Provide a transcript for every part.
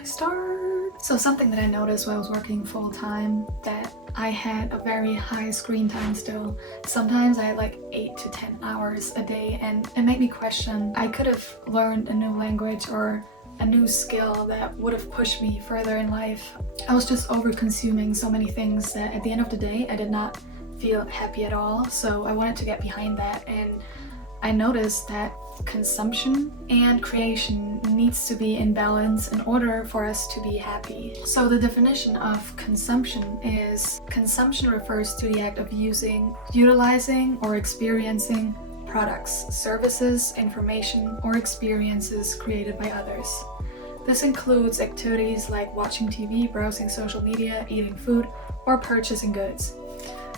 I start? So something that I noticed while I was working full-time, that I had a very high screen time still. Sometimes I had like 8 to 10 hours a day, and it made me question, I could have learned a new language or a new skill that would have pushed me further in life. I was just over consuming so many things that at the end of the day I did not feel happy at all. So I wanted to get behind that, and I noticed that consumption and creation needs to be in balance in order for us to be happy. So the definition of consumption is, consumption refers to the act of using, utilizing, or experiencing products, services, information, or experiences created by others. This includes activities like watching TV, browsing social media, eating food, or purchasing goods.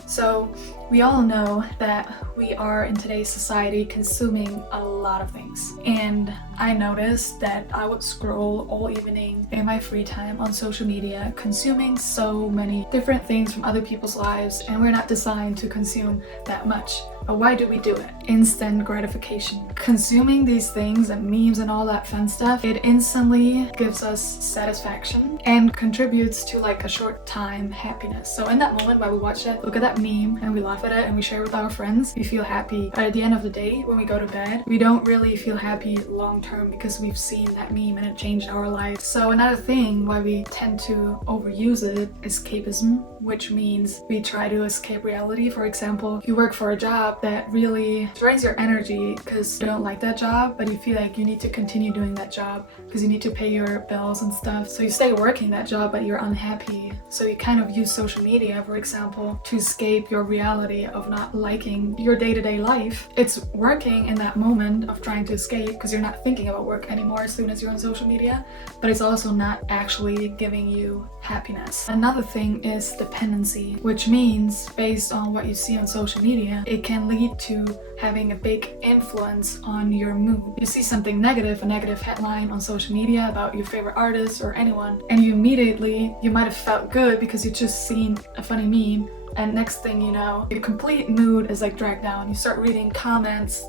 So we all know that we are in today's society consuming a lot of things. And I noticed that I would scroll all evening in my free time on social media, consuming so many different things from other people's lives, and we're not designed to consume that much. But why do we do it? Instant gratification. Consuming these things and memes and all that fun stuff, it instantly gives us satisfaction and contributes to like a short time happiness. So in that moment while we watch it, look at that meme and we laugh at it and we share it with our friends, we feel happy. But at the end of the day, when we go to bed, we don't really feel happy long term because we've seen that meme and it changed our life. So another thing why we tend to overuse it, escapism, which means we try to escape reality. For example, you work for a job that really drains your energy because you don't like that job, but you feel like you need to continue doing that job because you need to pay your bills and stuff. So you stay working that job, but you're unhappy. So you kind of use social media, for example, to escape your reality of not liking your day-to-day life. It's working in that moment of trying to escape because you're not thinking about work anymore as soon as you're on social media, but it's also not actually giving you happiness. Another thing is dependency, which means based on what you see on social media, it can lead to having a big influence on your mood. You see something negative, a negative headline on social media about your favorite artist or anyone, and you might have felt good because you just seen a funny meme, and next thing you know, your complete mood is like dragged down. You start reading comments,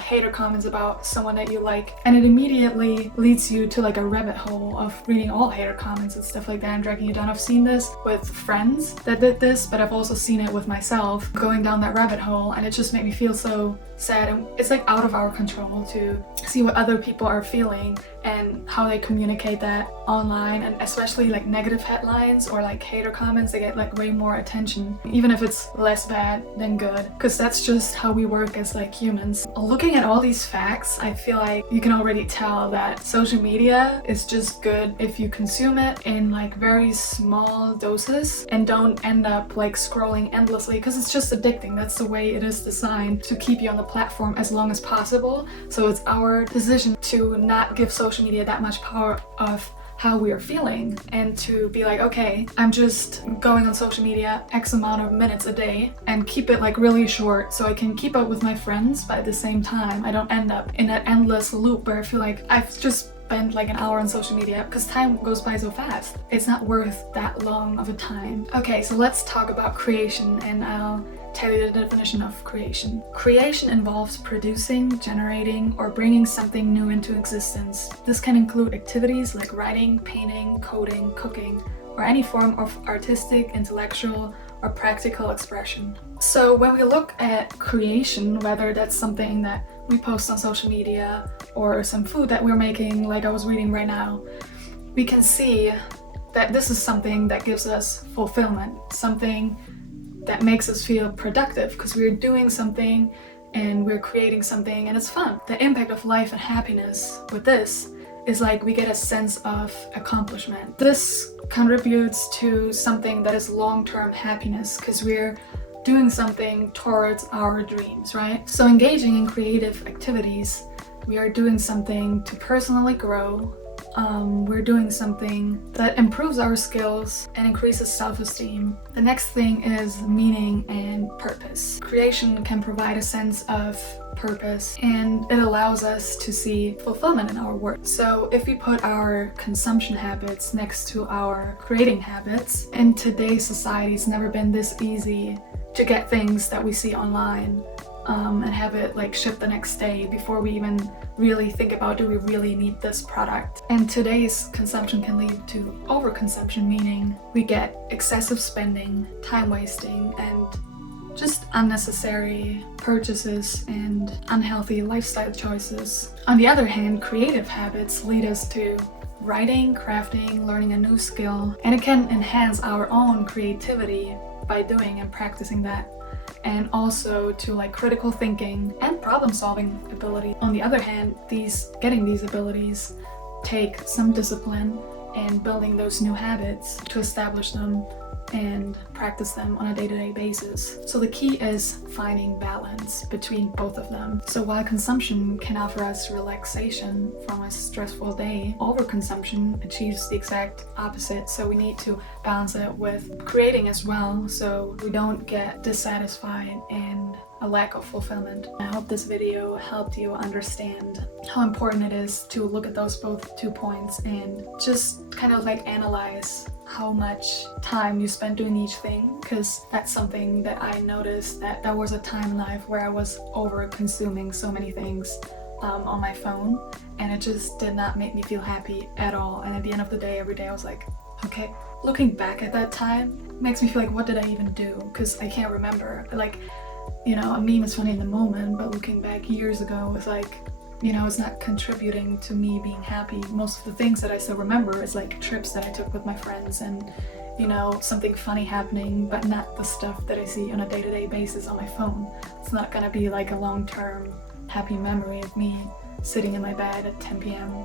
hater comments about someone that you like, and it immediately leads you to like a rabbit hole of reading all hater comments and stuff like that and dragging you down. I've seen this with friends that did this, but I've also seen it with myself going down that rabbit hole, and it just made me feel so sad. And it's like out of our control to see what other people are feeling and how they communicate that online, and especially like negative headlines or like hater comments, they get like way more attention, even if it's less bad than good, because that's just how we work as like humans. Looking at all these facts, I feel like you can already tell that social media is just good if you consume it in like very small doses and don't end up like scrolling endlessly, because it's just addicting. That's the way it is designed, to keep you on the platform as long as possible. So it's our decision to not give social media that much power of how we are feeling, and to be like, okay, I'm just going on social media X amount of minutes a day and keep it like really short so I can keep up with my friends, but at the same time I don't end up in that endless loop where I feel like I've just spent like an hour on social media, because time goes by so fast. It's not worth that long of a time. Okay, so let's talk about creation, and I'll tell you the definition of creation. Creation involves producing, generating, or bringing something new into existence. This can include activities like writing, painting, coding, cooking, or any form of artistic, intellectual, or practical expression. So when we look at creation, whether that's something that we post on social media or some food that we're making, like I was reading right now, we can see that this is something that gives us fulfillment, something that makes us feel productive because we're doing something and we're creating something and it's fun. The impact of life and happiness with this is like we get a sense of accomplishment. This contributes to something that is long-term happiness because we're doing something towards our dreams, right? So engaging in creative activities, we are doing something to personally grow. We're doing something that improves our skills and increases self-esteem. The next thing is meaning and purpose. Creation can provide a sense of purpose, and it allows us to see fulfillment in our work. So if we put our consumption habits next to our creating habits, in today's society it's never been this easy to get things that we see online and have it like ship the next day before we even really think about, do we really need this product? And today's consumption can lead to overconsumption, meaning we get excessive spending, time wasting, and just unnecessary purchases and unhealthy lifestyle choices. On the other hand, creative habits lead us to writing, crafting, learning a new skill, and it can enhance our own creativity by doing and practicing that, and also to like critical thinking and problem solving ability. On the other hand, getting these abilities take some discipline and building those new habits to establish them and practice them on a day-to-day basis. So the key is finding balance between both of them. So while consumption can offer us relaxation from a stressful day, overconsumption achieves the exact opposite. So we need to balance it with creating as well, so we don't get dissatisfied and a lack of fulfillment. I hope this video helped you understand how important it is to look at those both 2 points and just kind of like analyze how much time you spend doing each thing, because that's something that I noticed, that there was a time in life where I was over consuming so many things on my phone, and it just did not make me feel happy at all. And at the end of the day, every day I was like, okay, looking back at that time makes me feel like, what did I even do? Because I can't remember. Like, you know, a meme is funny in the moment, but looking back years ago was like, you know, it's not contributing to me being happy. Most of the things that I still remember is like trips that I took with my friends and, you know, something funny happening, but not the stuff that I see on a day-to-day basis on my phone. It's not gonna be like a long-term happy memory of me sitting in my bed at 10 p.m.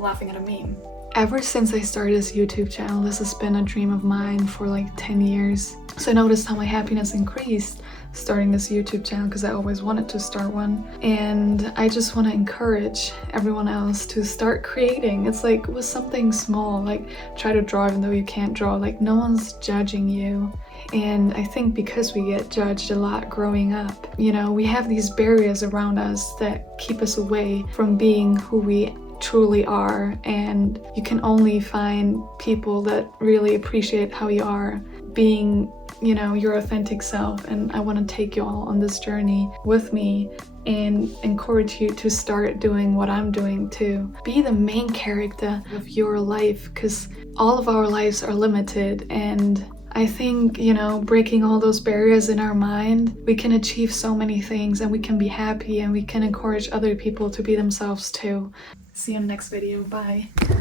Laughing at a meme. Ever since I started this YouTube channel, this has been a dream of mine for like 10 years. So I noticed how my happiness increased starting this YouTube channel, because I always wanted to start one. And I just want to encourage everyone else to start creating. It's like with something small, like try to draw even though you can't draw. Like no one's judging you. And I think because we get judged a lot growing up, you know, we have these barriers around us that keep us away from being who we truly are. And you can only find people that really appreciate how you are, being, you know, your authentic self. And I want to take you all on this journey with me and encourage you to start doing what I'm doing too. Be the main character of your life, because all of our lives are limited. And I think, you know, breaking all those barriers in our mind, we can achieve so many things, and we can be happy, and we can encourage other people to be themselves too. See you in the next video. Bye.